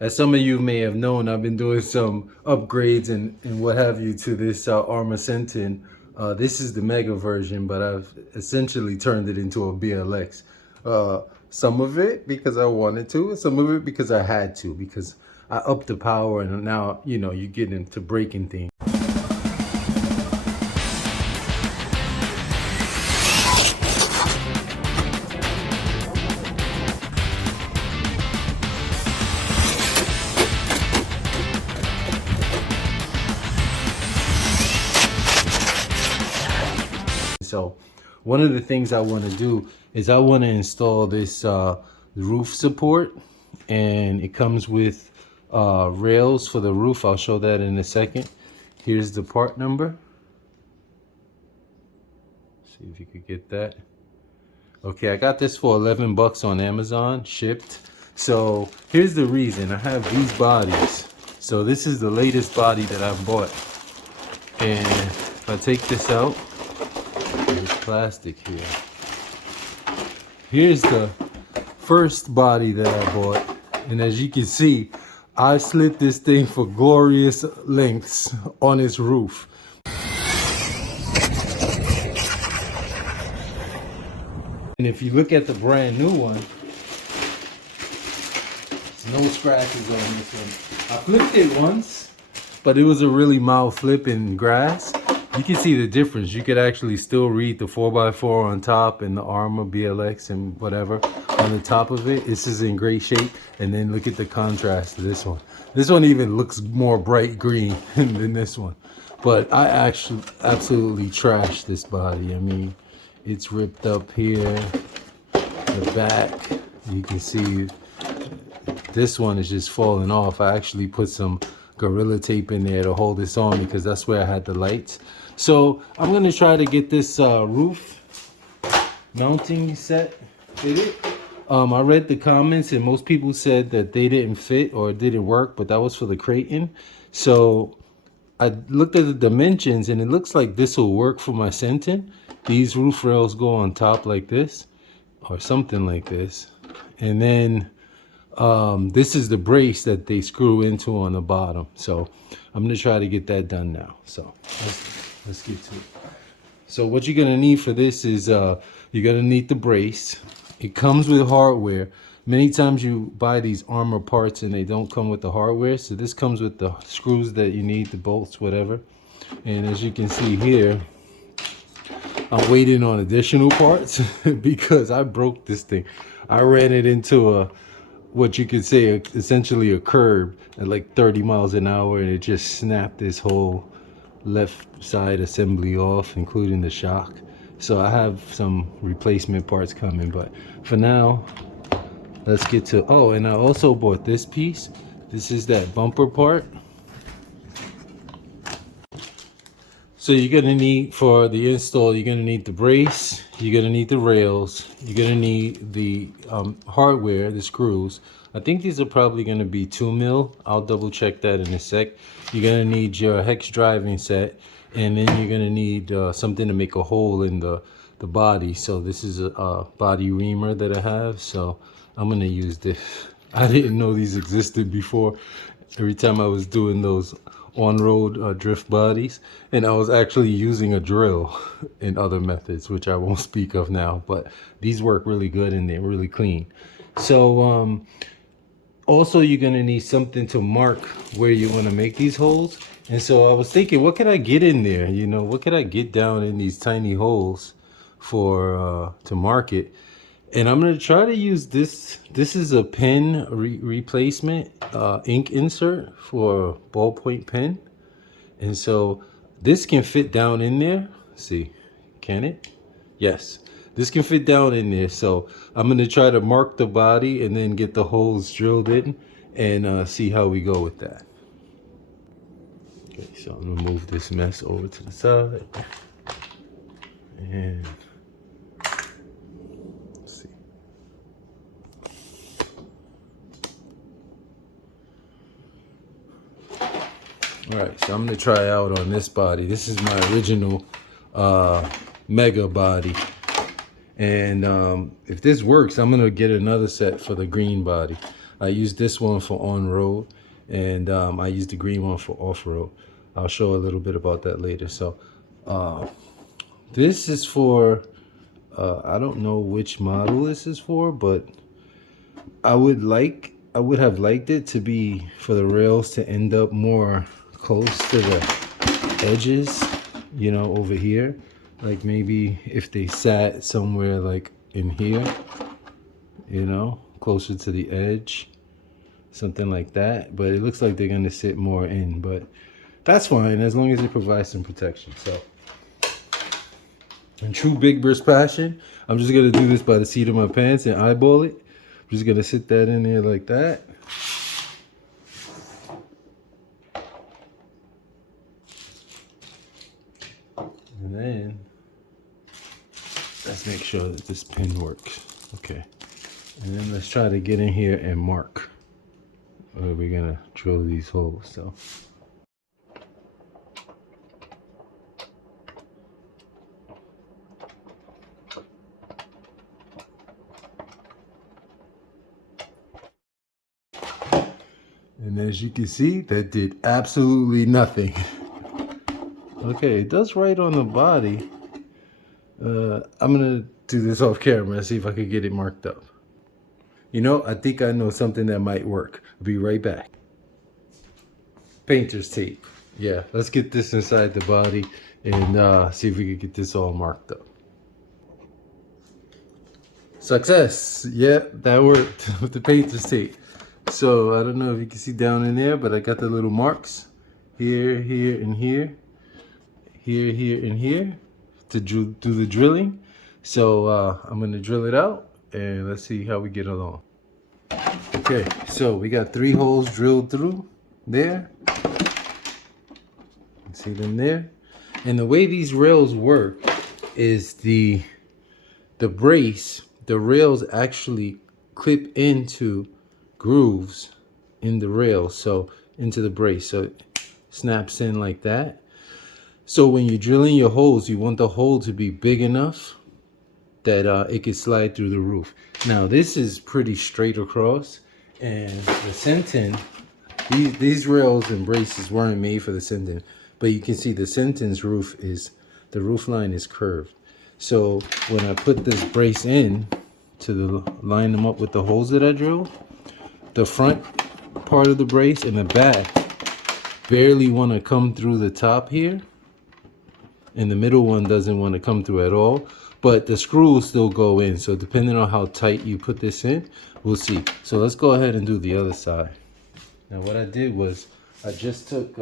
as some of you may have known, I've been doing some upgrades and what have you to this Arrma Senton. This is the mega version, but I've essentially turned it into a BLX. Some of it because I wanted to, some of it because I had to, because I upped the power and now, you know, you get into breaking things. So one of the things I want to do is I want to install this roof support, and it comes with rails for the roof. I'll show that in a second. Here's the part number. See if you could get that. Okay, I got this for 11 bucks on Amazon, shipped. So here's the reason. I have these bodies. So this is the latest body that I've bought. And if I take this out, there's plastic here. Here's the first body that I bought. And as you can see, I slit this thing for glorious lengths on its roof. And if you look at the brand new one, there's no scratches on this one. I flipped it once, but it was a really mild flip in grass. You can see the difference. You could actually still read the 4x4 on top and the Arrma BLX and whatever on the top of it. This is in great shape. And then look at the contrast to this one. This one even looks more bright green than this one. But I actually absolutely trashed this body. I mean, it's ripped up here, the back. You can see this one is just falling off. I actually put some Gorilla Tape in there to hold this on because that's where I had the lights. So I'm gonna try to get this roof mounting set fitted. I read the comments and most people said that they didn't fit or it didn't work, but that was for the Creighton. So I looked at the dimensions and it looks like this will work for my Senton. These roof rails go on top like this or something like this. And then this is the brace that they screw into on the bottom. So I'm gonna try to get that done now. So let's get to it. So what you're gonna need for this is you're gonna need the brace. It comes with hardware. Many times you buy these Arrma parts and they don't come with the hardware. So this comes with the screws that you need, the bolts, whatever. And as you can see here, I'm waiting on additional parts because I broke this thing. I ran it into what you could say essentially a curb at like 30 miles an hour, and it just snapped this whole left side assembly off, including the shock. So I have some replacement parts coming, but for now, let's get to, oh, and I also bought this piece. This is that bumper part. So you're gonna need, for the install, you're gonna need the brace, you're gonna need the rails, you're gonna need the hardware, the screws. I think these are probably gonna be 2 mil. I'll double check that in a sec. You're gonna need your hex driving set, and then you're gonna need something to make a hole in the body. So this is a body reamer that I have, so I'm gonna use this. I didn't know these existed before. Every time I was doing those on-road drift bodies, and I was actually using a drill in other methods, which I won't speak of now, but these work really good and they're really clean. So also you're gonna need something to mark where you want to make these holes. And so I was thinking, what could I get in there? You know, what could I get down in these tiny holes for to mark it? And I'm gonna try to use this. This is a pen replacement ink insert for a ballpoint pen. And so this can fit down in there. Let's see, can it? Yes, this can fit down in there. So I'm gonna try to mark the body and then get the holes drilled in and see how we go with that. Okay, so I'm gonna move this mess over to the side. And all right, so I'm gonna try out on this body. This is my original mega body. And if this works, I'm gonna get another set for the green body. I used this one for on-road, and I used the green one for off-road. I'll show a little bit about that later. So this is for, I don't know which model this is for, but I would have liked it to be for the rails to end up more close to the edges, you know, over here. Like maybe if they sat somewhere like in here, you know, closer to the edge, something like that. But it looks like they're gonna sit more in, but that's fine as long as it provides some protection. So in true Big Burst fashion, I'm just gonna do this by the seat of my pants and eyeball it. I'm just gonna sit that in there like that. And then let's make sure that this pin works. Okay. And then let's try to get in here and mark where we're gonna drill these holes. So and as you can see, that did absolutely nothing. Okay, it does right on the body. I'm gonna do this off camera and see if I could get it marked up. You know, I think I know something that might work. I'll be right back. Painter's tape. Yeah, let's get this inside the body and see if we can get this all marked up. Success. Yeah, that worked with the painter's tape. So I don't know if you can see down in there, but I got the little marks here, here, and here. Here, here, and here to do the drilling. So I'm gonna drill it out and let's see how we get along. Okay, so we got 3 holes drilled through there. See them there? And the way these rails work is the brace, the rails actually clip into grooves in the rail, so into the brace, so it snaps in like that. So when you're drilling your holes, you want the hole to be big enough that it can slide through the roof. Now this is pretty straight across, and the Senton, these rails and braces weren't made for the Senton, but you can see the Senton's roof is, the roof line is curved. So when I put this brace in to line them up with the holes that I drilled, the front part of the brace and the back barely want to come through the top here, and the middle one doesn't want to come through at all, but the screws still go in. So depending on how tight you put this in, we'll see. So let's go ahead and do the other side. Now what I did was I just took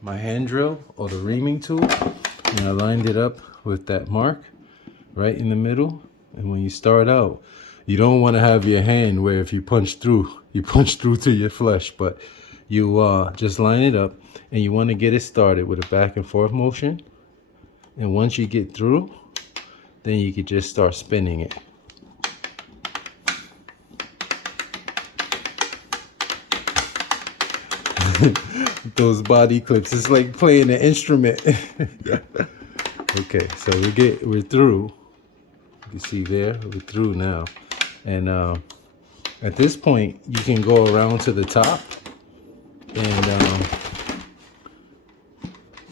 my hand drill or the reaming tool and I lined it up with that mark right in the middle. And when you start out, you don't want to have your hand where if you punch through to your flesh, but you just line it up, and you want to get it started with a back and forth motion. And once you get through, then you can just start spinning it. Those body clips, it's like playing an instrument. Okay, so we're through. You see there, we're through now. And at this point, you can go around to the top and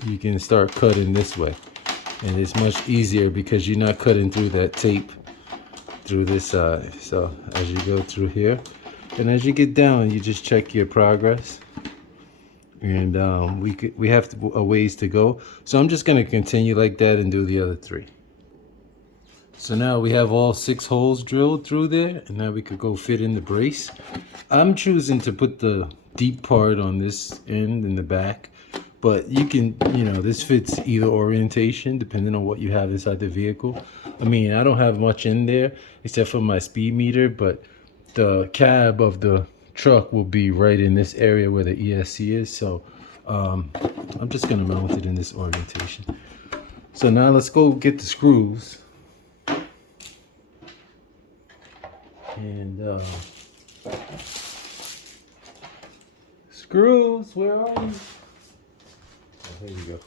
you can start cutting this way. And it's much easier because you're not cutting through that tape through this side. So as you go through here, and as you get down, you just check your progress. And we have a ways to go. So I'm just gonna continue like that and do the other 3. So now we have all 6 holes drilled through there, and now we could go fit in the brace. I'm choosing to put the deep part on this end in the back, but you can, you know, this fits either orientation depending on what you have inside the vehicle. I mean, I don't have much in there except for my speed meter, but the cab of the truck will be right in this area where the ESC is. So I'm just gonna mount it in this orientation. So now let's go get the screws. And screws, where are you? Oh, here you go.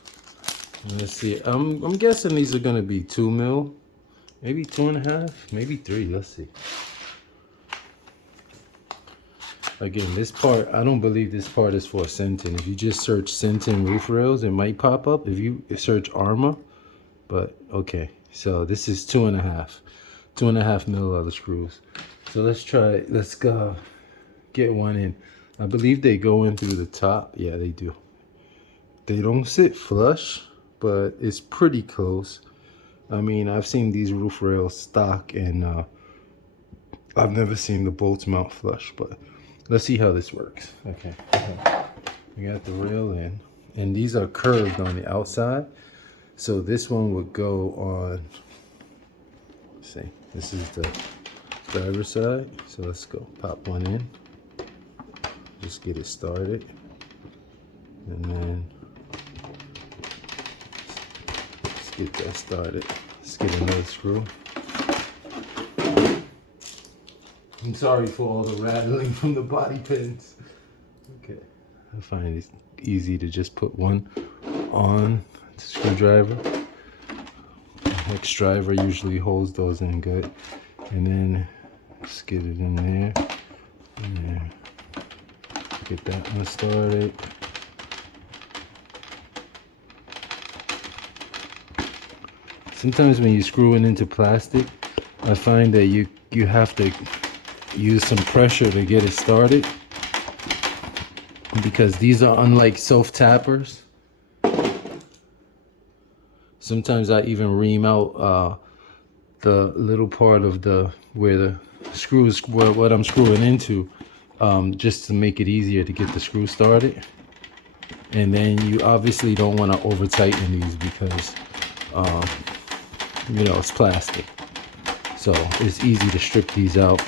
Let's see. I'm guessing these are gonna be 2 mil, maybe 2.5, maybe 3. Let's see. Again, this part, I don't believe this part is for Senton. If you just search Senton roof rails, it might pop up if you search Arrma. But okay, so this is 2.5 mil screws. So let's go get one in. I believe they go in through the top. Yeah, they do. They don't sit flush, but it's pretty close. I mean, I've seen these roof rails stock, and I've never seen the bolts mount flush, but let's see how this works. Okay, we got the rail in, and these are curved on the outside. So this one would go on, let's see, this is the driver's side. So let's go pop one in, just get it started, and then let's get that started. Let's get another screw. I'm sorry for all the rattling from the body pins. Okay, I find it easy to just put one on the screwdriver. The hex driver usually holds those in good. And then let's get it in there. And there. Get that one started. Sometimes when you screw it into plastic, I find that you have to use some pressure to get it started, because these are unlike self-tappers. Sometimes I even ream out the little part of where the screw is, what I'm screwing into, just to make it easier to get the screw started. And then you obviously don't want to over tighten these because you know, it's plastic, so it's easy to strip these out.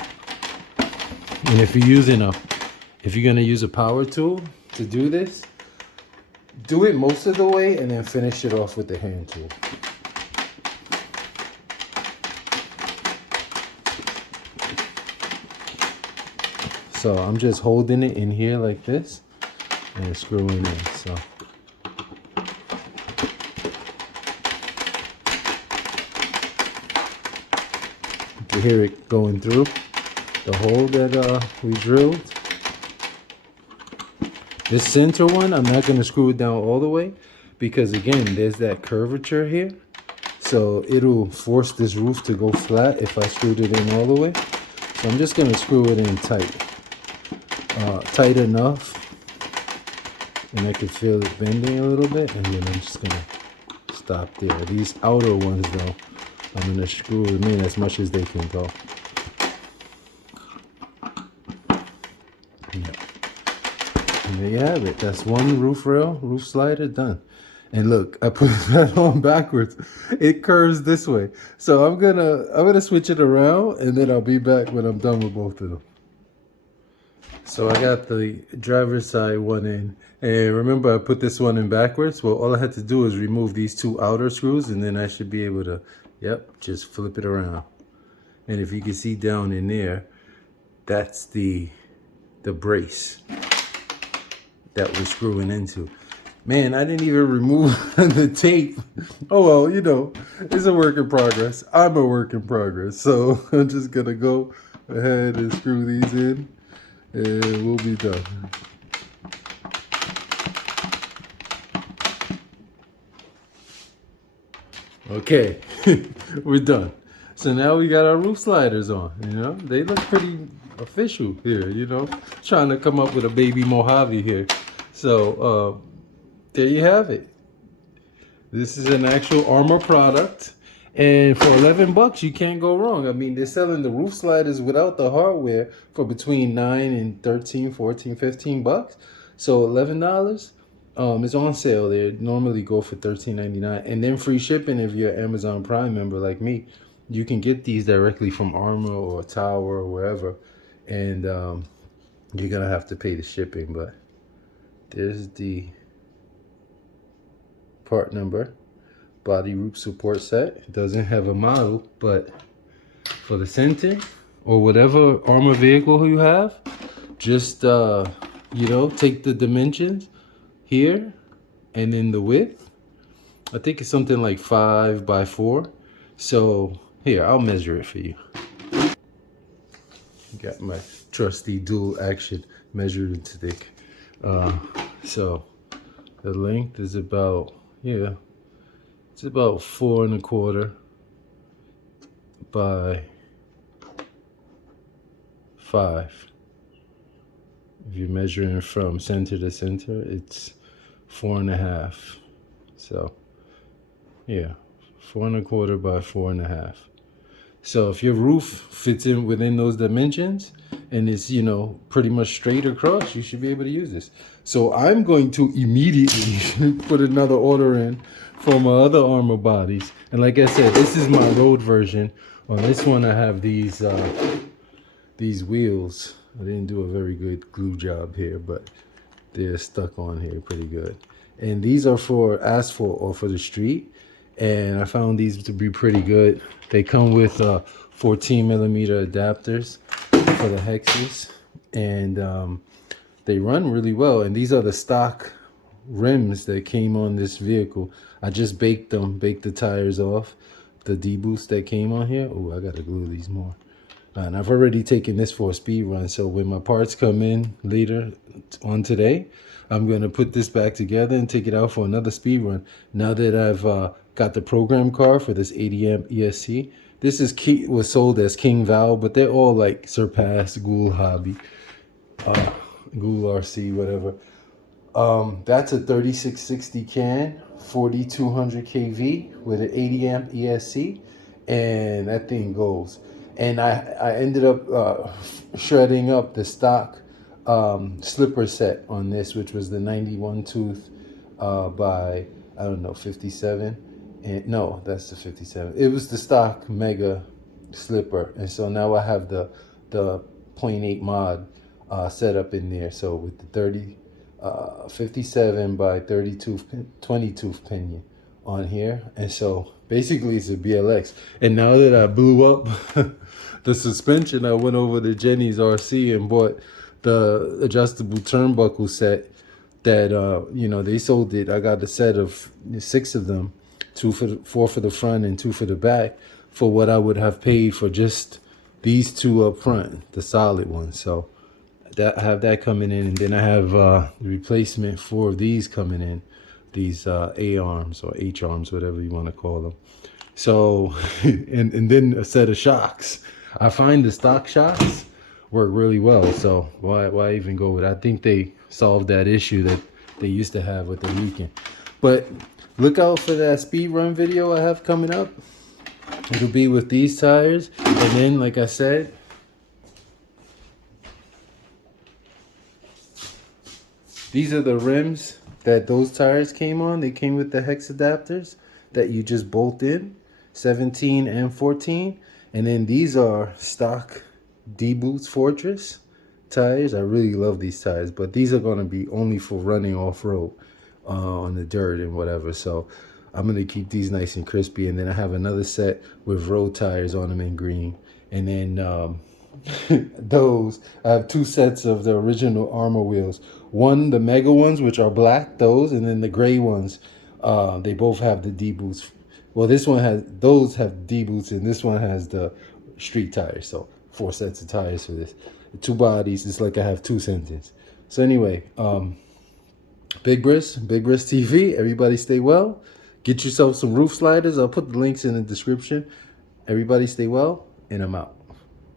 And if you're gonna use a power tool to do this, do it most of the way and then finish it off with the hand tool. So I'm just holding it in here like this and screwing in. So you can hear it going through the hole that we drilled. This center one, I'm not going to screw it down all the way because, again, there's that curvature here. So it'll force this roof to go flat if I screwed it in all the way. So I'm just going to screw it in tight. Tight enough. And I can feel it bending a little bit. And then I'm just going to stop there. These outer ones, though, I'm going to screw them in as much as they can go. And there you have it. That's one roof rail, roof slider done. And look, I put that on backwards. It curves this way. So I'm gonna switch it around, and then I'll be back when I'm done with both of them. So I got the driver's side one in. And remember, I put this one in backwards. Well, all I had to do is remove these two outer screws, and then I should be able to, yep, just flip it around. And if you can see down in there, that's the brace that we're screwing into. Man, I didn't even remove the tape. Oh well, you know, it's a work in progress. I'm a work in progress. So I'm just gonna go ahead and screw these in, and we'll be done. Okay, we're done. So now we got our roof sliders on, you know. They look pretty official here, you know. Trying to come up with a baby Mojave here. So there you have it. This is an actual Arrma product. And for 11 bucks, you can't go wrong. I mean, they're selling the roof sliders without the hardware for between 9 and 13, 14, 15 bucks. So $11 is on sale. They normally go for $13.99. And then free shipping if you're an Amazon Prime member like me. You can get these directly from Arrma or Tower or wherever. And you're going to have to pay the shipping. But there's the part number. Body roof support set. It doesn't have a model, but for the Senton or whatever Arrma vehicle you have, just you know, take the dimensions here and then the width. I think it's something like 5 by 4. So here, I'll measure it for you. Got my trusty dual action measuring stick. So the length is about, yeah, it's about 4¼ by 5. If you're measuring from center to center, it's 4½. So yeah, 4¼ by 4½. So if your roof fits in within those dimensions and it's, you know, pretty much straight across, you should be able to use this. So I'm going to immediately put another order in for my other Arrma bodies. And like I said, this is my road version. On this one, I have these wheels. I didn't do a very good glue job here, but they're stuck on here pretty good. And these are for asphalt or for the street. And I found these to be pretty good. They come with 14mm adapters for the hexes, and they run really well. And these are the stock rims that came on this vehicle. I just baked the tires off, the D-boost that came on here. Oh, I gotta glue these more. And I've already taken this for a speed run, so when my parts come in later on today, I'm gonna put this back together and take it out for another speed run. Now that I've got the program car for this 80-amp ESC. This was sold as King Val, but they're all like Surpass, Ghoul Hobby, Ghoul RC, whatever. That's a 3660 can, 4200 kV with an 80-amp ESC, and that thing goes. And I ended up shredding up the stock slipper set on this, which was the 91 tooth by, I don't know, 57. And no, that's the 57. It was the stock mega slipper. And so now I have the 0.8 mod set up in there. So with the 57 by 20 tooth pinion on here. And so basically it's a BLX. And now that I blew up the suspension, I went over to Jenny's RC and bought the adjustable turnbuckle set that, you know, they sold it. I got a set of 6 of them, 4 for the front and 2 for the back, for what I would have paid for just these 2 up front, the solid ones. So I have that coming in, and then I have the replacement 4 of these coming in, these A-arms or H-arms, whatever you want to call them. So, and then a set of shocks. I find the stock shocks work really well, so why even go with it? I think they solved that issue that they used to have with the leaking. But look out for that speed run video I have coming up. It'll be with these tires, and then like I said, these are the rims that those tires came on. They came with the hex adapters that you just bolt in, 17 and 14. And then these are stock D-Boots Fortress tires. I really love these tires, but these are going to be only for running off-road on the dirt and whatever. So I'm going to keep these nice and crispy. And then I have another set with road tires on them in green. And then those, I have 2 sets of the original Arrma wheels. One, the mega ones, which are black, those, and then the gray ones, they both have the D-Boots. Well, this one has, those have D-Boots, and this one has the street tires. So 4 sets of tires for this. 2 bodies, it's like I have 2 Sentons. So anyway, Big Brisk TV, everybody stay well. Get yourself some roof sliders. I'll put the links in the description. Everybody stay well, and I'm out.